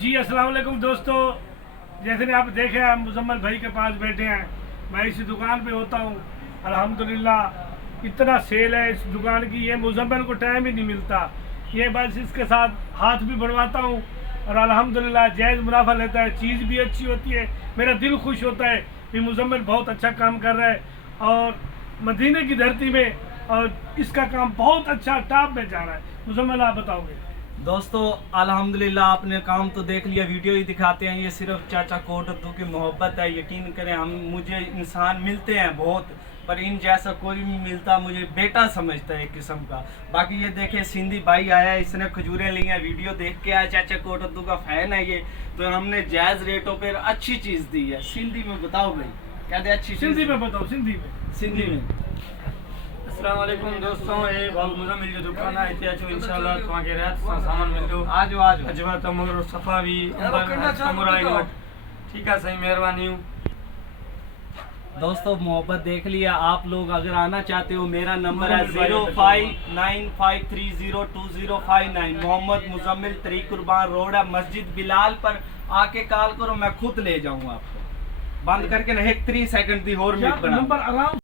जी अस्सलाम वालेकुम दोस्तों, जैसे ने आप देखे हैं मुजम्मल भाई के पास बैठे हैं। मैं इसी दुकान पे होता हूँ। अल्हम्दुलिल्लाह इतना सेल है इस दुकान की, ये मुजम्मल को टाइम ही नहीं मिलता। ये बस इसके साथ हाथ भी बढ़वाता हूँ और अल्हम्दुलिल्लाह जायज़ मुनाफा लेता है, चीज़ भी अच्छी होती है, मेरा दिल खुश होता है कि मुजम्मल बहुत अच्छा काम कर रहा है और मदीने की धरती में, और इसका काम बहुत अच्छा टॉप में जा रहा है। मुजम्मल आप बताओगे? दोस्तों अल्हम्दुलिल्लाह आपने काम तो देख लिया, वीडियो ही दिखाते हैं। ये सिर्फ चाचा कोटद्दू की मोहब्बत है। यकीन करें मुझे इंसान मिलते हैं बहुत, पर इन जैसा कोई नहीं मिलता। मुझे बेटा समझता है एक किस्म का। बाकी ये देखें सिंधी भाई आया है, इसने खजूरें ली हैं, वीडियो देख के आया, चाचा कोटद्दू का फैन है ये, तो हमने जायज़ रेटों पर अच्छी चीज़ दी है। सिंधी में बताओ भाई क्या दे? अच्छी सिंधी में बताओ, सिंधी में। अस्सलाम वालेकुम दोस्तों, ये बहुत मुजम्मिल जो दुकान है इते अचो इंशाल्लाह तव्हांखे रियात सां सामान मिलंदो। आजो आजो अजवा तमूर और सफ़ा भी तमूराई वटि। ठीक है, सही मेहरबानी। दोस्तों मोहब्बत देख लिया। आप लोग अगर आना चाहते हो, मेरा नंबर है 0595302059। मोहम्मद मुजम्मिल तरीक कुर्बान रोड है, मस्जिद बिलाल पर आके कॉल करो, मैं खुद ले जाऊंगा आपको। बंद करके ना एक 3 सेकंड दी और मिनट बना नंबर आराम